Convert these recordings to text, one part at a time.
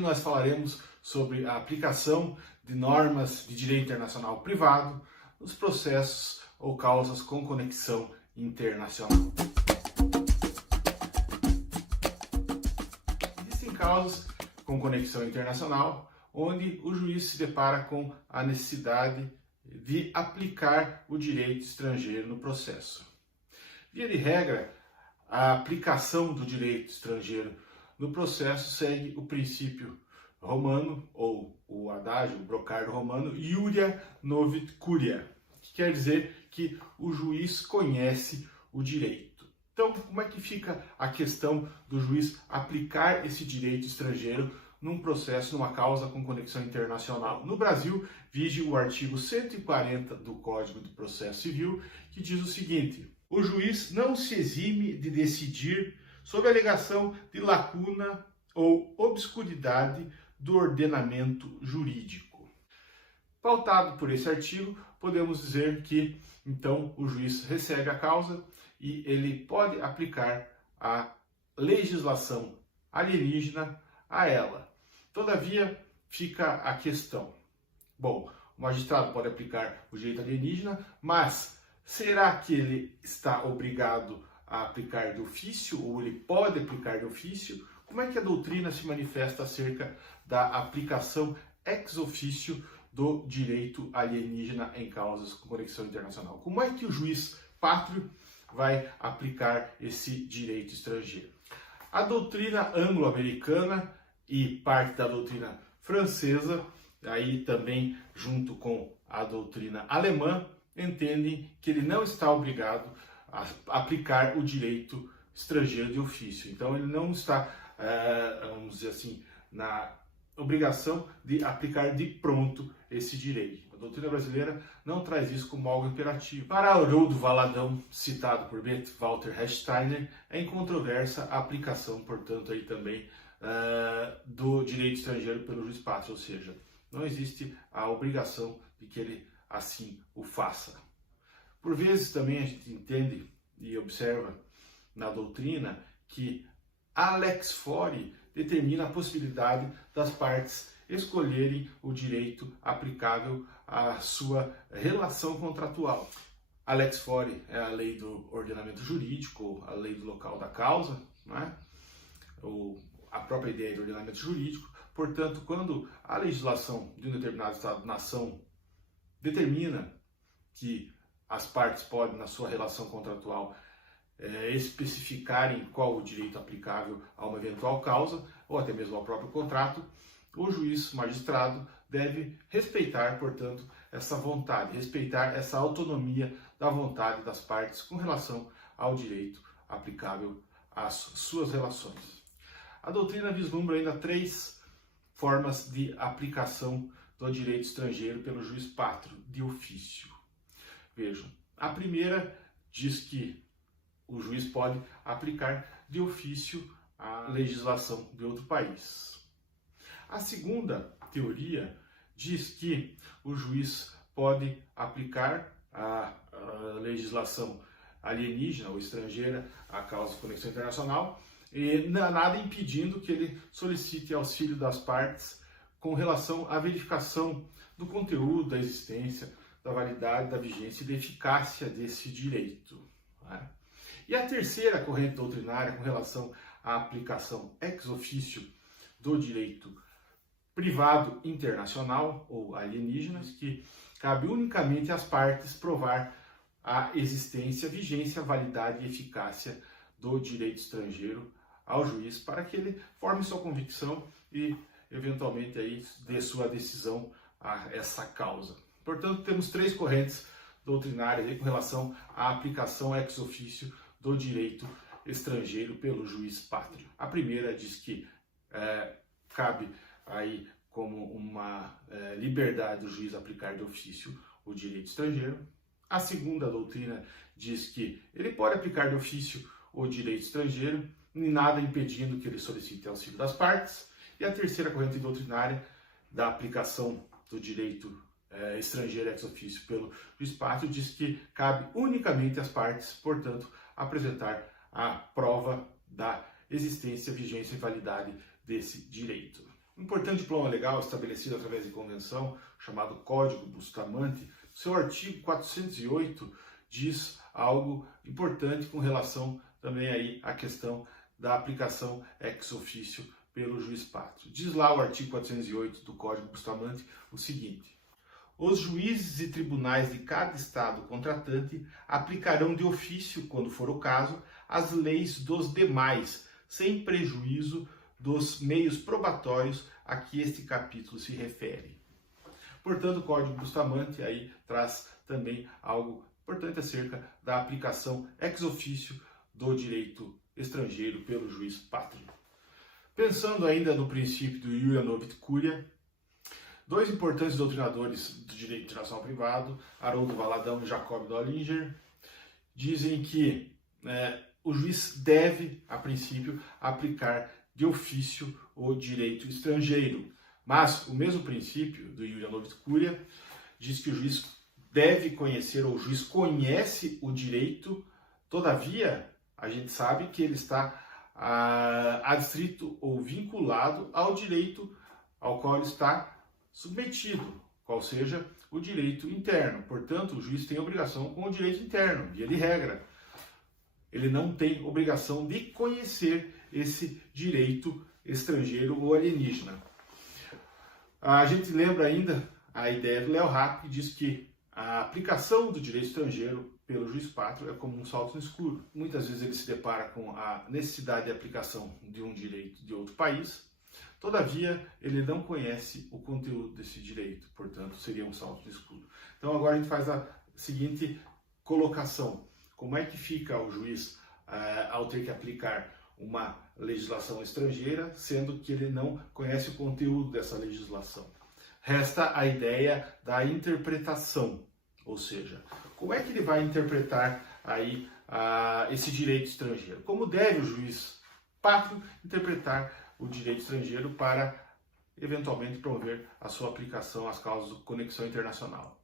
nós falaremos sobre a aplicação de normas de direito internacional privado nos processos ou causas com conexão internacional. Existem causas com conexão internacional onde o juiz se depara com a necessidade de aplicar o direito estrangeiro no processo. Via de regra, a aplicação do direito estrangeiro no processo segue o princípio romano, ou o adágio, o brocardo romano, iuria novit curia, que quer dizer que o juiz conhece o direito. Então, como é que fica a questão do juiz aplicar esse direito estrangeiro num processo, numa causa com conexão internacional? No Brasil, vige o artigo 140 do Código do Processo Civil, que diz o seguinte: o juiz não se exime de decidir sob a alegação de lacuna ou obscuridade do ordenamento jurídico. Pautado por esse artigo, podemos dizer que, então, o juiz recebe a causa e ele pode aplicar a legislação alienígena a ela. Todavia, fica a questão. Bom, o magistrado pode aplicar o direito alienígena, mas será que ele está obrigado a aplicar de ofício, ou ele pode aplicar de ofício? Como é que a doutrina se manifesta acerca da aplicação ex officio do direito alienígena em causas com conexão internacional? Como é que o juiz pátrio vai aplicar esse direito estrangeiro? A doutrina anglo-americana e parte da doutrina francesa, aí também junto com a doutrina alemã, entendem que ele não está obrigado a aplicar o direito estrangeiro de ofício. Então ele não está, vamos dizer assim, na obrigação de aplicar de pronto esse direito. A doutrina brasileira não traz isso como algo imperativo. Para Haroldo Valadão, citado por Bert Walter Hechsteiner, é incontroversa a aplicação, portanto, aí também do direito estrangeiro pelo juiz pátrio, ou seja, não existe a obrigação de que ele assim o faça. Por vezes também a gente entende e observa na doutrina que a lex fori determina a possibilidade das partes escolherem o direito aplicável à sua relação contratual. A lex fori é a lei do ordenamento jurídico, a lei do local da causa, não é? A própria ideia de ordenamento jurídico. Portanto, quando a legislação de um determinado Estado-nação determina que as partes podem, na sua relação contratual, especificarem qual o direito aplicável a uma eventual causa, ou até mesmo ao próprio contrato, o juiz magistrado deve respeitar, portanto, essa vontade, respeitar essa autonomia da vontade das partes com relação ao direito aplicável às suas relações. A doutrina vislumbra ainda 3 formas de aplicação do direito estrangeiro pelo juiz pátrio de ofício. Vejam, a primeira diz que o juiz pode aplicar de ofício a legislação de outro país. A segunda teoria diz que o juiz pode aplicar a legislação alienígena ou estrangeira à causa de conexão internacional, e nada impedindo que ele solicite auxílio das partes com relação à verificação do conteúdo, da existência, da validade, da vigência e da eficácia desse direito. Né? E a terceira corrente doutrinária com relação à aplicação ex officio do direito privado internacional ou alienígenas, que cabe unicamente às partes provar a existência, vigência, validade e eficácia do direito estrangeiro ao juiz para que ele forme sua convicção e eventualmente aí dê sua decisão a essa causa. Portanto, temos 3 correntes doutrinárias aí com relação à aplicação ex officio do direito estrangeiro pelo juiz pátrio. A primeira diz que cabe aí como uma liberdade do juiz aplicar de ofício o direito estrangeiro. A segunda doutrina diz que ele pode aplicar de ofício o direito estrangeiro, nada impedindo que ele solicite auxílio das partes. E a terceira corrente doutrinária da aplicação do direito estrangeiro ex officio pelo juiz pátrio diz que cabe unicamente às partes, portanto, apresentar a prova da existência, vigência e validade desse direito. Um importante diploma legal estabelecido através de convenção, chamado Código Bustamante, seu artigo 408 diz algo importante com relação também aí à questão da aplicação ex officio pelo juiz pátrio. Diz lá o artigo 408 do Código Bustamante o seguinte: os juízes e tribunais de cada estado contratante aplicarão de ofício, quando for o caso, as leis dos demais, sem prejuízo dos meios probatórios a que este capítulo se refere. Portanto, o Código Bustamante aí traz também algo importante acerca da aplicação ex officio do direito estrangeiro pelo juiz pátrio. Pensando ainda no princípio do iura novit curia, dois importantes doutrinadores do direito internacional privado, Haroldo Valadão e Jacob Dollinger, dizem que o juiz deve, a princípio, aplicar de ofício o direito estrangeiro. Mas o mesmo princípio do iura novit curia diz que o juiz deve conhecer, ou o juiz conhece o direito, todavia, a gente sabe que ele está adstrito ou vinculado ao direito ao qual ele está submetido, qual seja o direito interno. Portanto, o juiz tem obrigação com o direito interno, via de regra. Ele não tem obrigação de conhecer esse direito estrangeiro ou alienígena. A gente lembra ainda a ideia do Léo Rapp, que diz que a aplicação do direito estrangeiro pelo juiz pátrio é como um salto no escuro. Muitas vezes ele se depara com a necessidade de aplicação de um direito de outro país, todavia ele não conhece o conteúdo desse direito, portanto seria um salto no escuro. Então agora a gente faz a seguinte colocação: como é que fica o juiz ao ter que aplicar uma legislação estrangeira, sendo que ele não conhece o conteúdo dessa legislação? Resta a ideia da interpretação, ou seja, como é que ele vai interpretar aí esse direito estrangeiro? Como deve o juiz pátrio interpretar o direito estrangeiro para, eventualmente, promover a sua aplicação às causas de conexão internacional?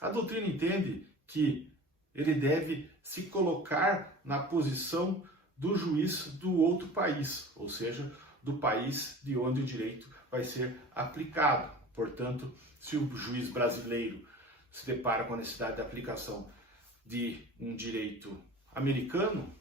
A doutrina entende que ele deve se colocar na posição do juiz do outro país, ou seja, do país de onde o direito vai ser aplicado. Portanto, se o juiz brasileiro se depara com a necessidade de aplicação de um direito americano,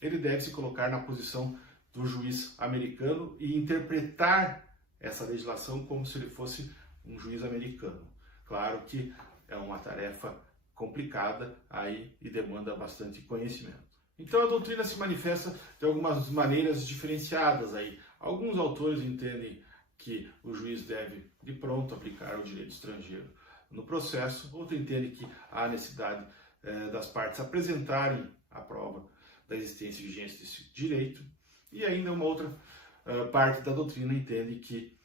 ele deve se colocar na posição do juiz americano e interpretar essa legislação como se ele fosse um juiz americano. Claro que é uma tarefa complicada aí e demanda bastante conhecimento. Então a doutrina se manifesta de algumas maneiras diferenciadas aí. Alguns autores entendem que o juiz deve de pronto aplicar o direito estrangeiro no processo, outros entendem que há necessidade das partes apresentarem a prova da existência e vigência desse direito, e ainda uma outra parte da doutrina entende que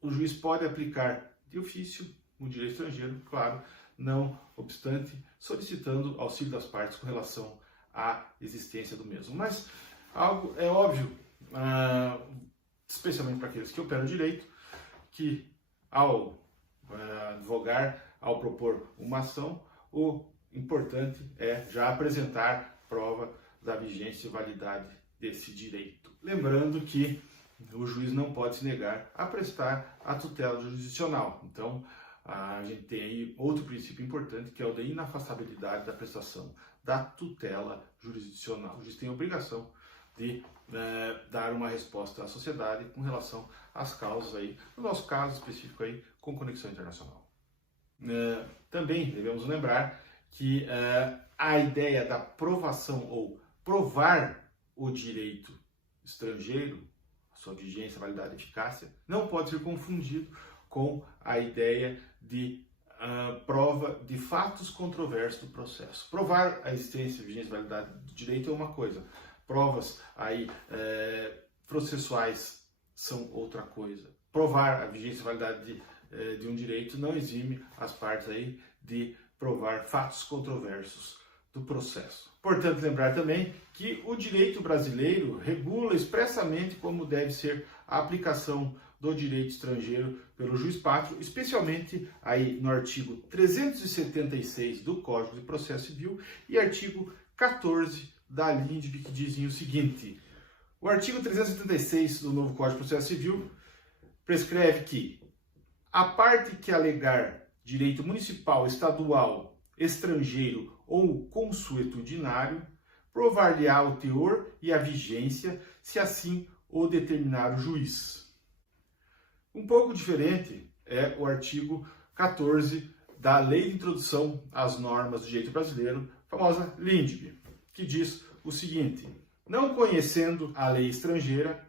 o juiz pode aplicar de ofício o direito estrangeiro, claro, não obstante solicitando auxílio das partes com relação à existência do mesmo. Mas algo é óbvio, especialmente para aqueles que operam direito, que ao advogar, ao propor uma ação, o importante é já apresentar prova da vigência e validade desse direito. Lembrando que o juiz não pode se negar a prestar a tutela jurisdicional. Então, a gente tem aí outro princípio importante, que é o da inafastabilidade da prestação da tutela jurisdicional. O juiz tem a obrigação de dar uma resposta à sociedade com relação às causas aí, no nosso caso específico aí, com conexão internacional. Também devemos lembrar que a ideia da provação ou provar o direito estrangeiro, a sua vigência, validade e eficácia, não pode ser confundido com a ideia de prova de fatos controversos do processo. Provar a existência, vigência e validade do direito é uma coisa. Provas aí processuais são outra coisa. Provar a vigência e validade de um direito não exime as partes aí de provar fatos controversos do processo. Portanto, lembrar também que o direito brasileiro regula expressamente como deve ser a aplicação do direito estrangeiro pelo juiz pátrio, especialmente aí no artigo 376 do Código de Processo Civil e artigo 14 da LINDB, que dizem o seguinte: o artigo 376 do novo Código de Processo Civil prescreve que a parte que alegar direito municipal, estadual, estrangeiro ou consuetudinário, provar-lhe-á o teor e a vigência, se assim o determinar o juiz. Um pouco diferente é o artigo 14 da Lei de Introdução às Normas do Direito Brasileiro, famosa LINDB, que diz o seguinte: não conhecendo a lei estrangeira,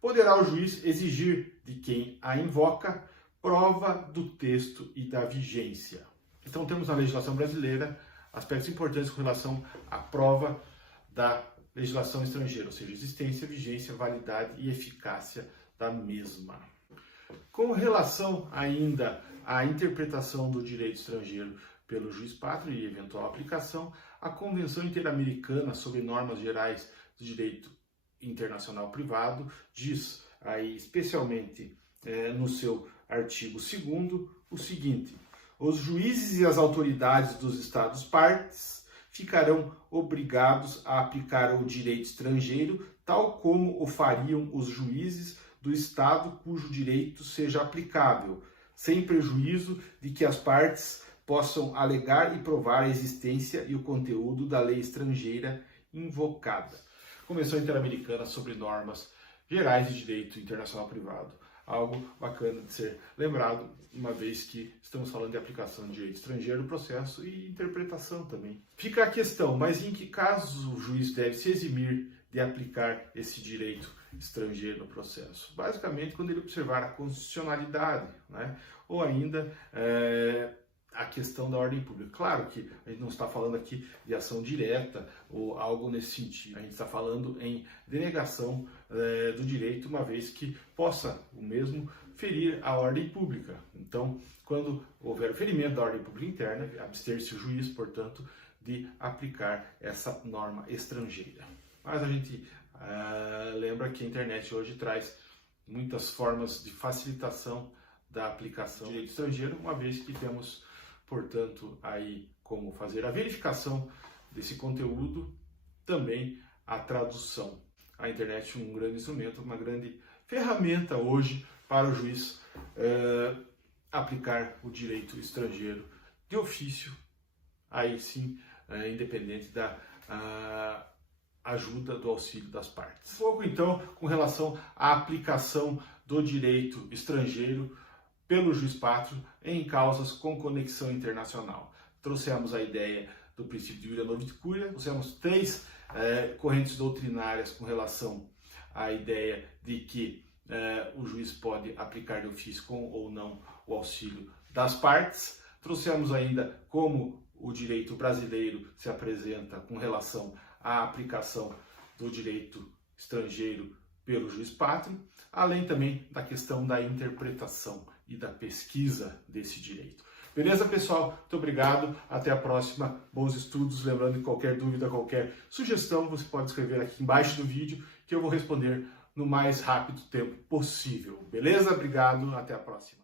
poderá o juiz exigir de quem a invoca prova do texto e da vigência. Então temos na legislação brasileira aspectos importantes com relação à prova da legislação estrangeira, ou seja, existência, vigência, validade e eficácia da mesma. Com relação ainda à interpretação do direito estrangeiro pelo juiz pátrio e eventual aplicação, a Convenção Interamericana sobre Normas Gerais do Direito Internacional Privado diz aí, especialmente no seu artigo 2º, o seguinte: os juízes e as autoridades dos Estados partes ficarão obrigados a aplicar o direito estrangeiro tal como o fariam os juízes do Estado cujo direito seja aplicável, sem prejuízo de que as partes possam alegar e provar a existência e o conteúdo da lei estrangeira invocada. Convenção Interamericana sobre Normas Gerais de Direito Internacional Privado. Algo bacana de ser lembrado, uma vez que estamos falando de aplicação de direito estrangeiro no processo e interpretação também. Fica a questão, mas em que casos o juiz deve se eximir de aplicar esse direito estrangeiro no processo? Basicamente, quando ele observar a constitucionalidade, né? Ou ainda a questão da ordem pública. Claro que a gente não está falando aqui de ação direta ou algo nesse sentido. A gente está falando em denegação do direito, uma vez que possa o mesmo ferir a ordem pública. Então, quando houver o ferimento da ordem pública interna, abster-se o juiz, portanto, de aplicar essa norma estrangeira. Mas a gente lembra que a internet hoje traz muitas formas de facilitação da aplicação do direito estrangeiro, uma vez que temos, portanto, aí como fazer a verificação desse conteúdo, também a tradução. A internet é um grande instrumento, uma grande ferramenta hoje para o juiz aplicar o direito estrangeiro de ofício, aí sim, independente da ajuda do auxílio das partes. Um pouco então com relação à aplicação do direito estrangeiro pelo juiz pátrio em causas com conexão internacional. Trouxemos a ideia do princípio de iura novit curia, trouxemos 3 correntes doutrinárias com relação à ideia de que o juiz pode aplicar de ofício com ou não o auxílio das partes. Trouxemos ainda como o direito brasileiro se apresenta com relação à aplicação do direito estrangeiro pelo juiz pátrio, além também da questão da interpretação e da pesquisa desse direito. Beleza, pessoal? Muito obrigado. Até a próxima. Bons estudos. Lembrando que qualquer dúvida, qualquer sugestão, você pode escrever aqui embaixo do vídeo que eu vou responder no mais rápido tempo possível. Beleza? Obrigado. Até a próxima.